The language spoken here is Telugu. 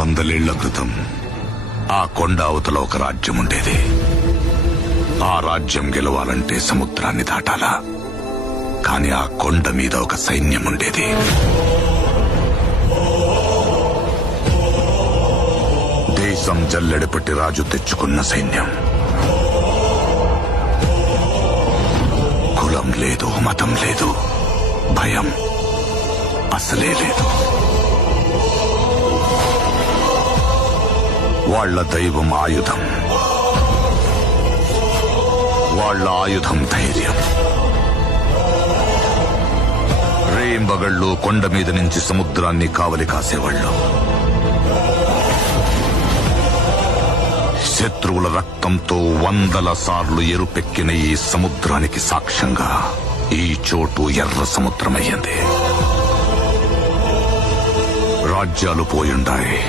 వందలేళ్ల క్రితం ఆ కొండ అవతల ఒక రాజ్యం ఉండేది. ఆ రాజ్యం గెలవాలంటే సముద్రాన్ని దాటాలా. కాని ఆ కొండ మీద ఒక సైన్యం ఉండేది. దేశం జల్లెడపట్టి రాజు తెచ్చుకున్న సైన్యం. కులం లేదు, మతం లేదు, భయం అసలే లేదు. వాళ్ళ దైవం ఆయుధం, వాళ్ళ ఆయుధం ధైర్యం. రేంబగళ్ళు కొండ మీద నుంచి సముద్రాన్ని కావలి కాసేవాళ్ళు. శత్రువుల రక్తంతో 100 సార్లు ఎరుపెక్కిన ఈ సముద్రానికి సాక్ష్యంగా ఈ చోటు ఎర్ర సముద్రమయ్యింది. రాజ్యాలు పోయుండాయి,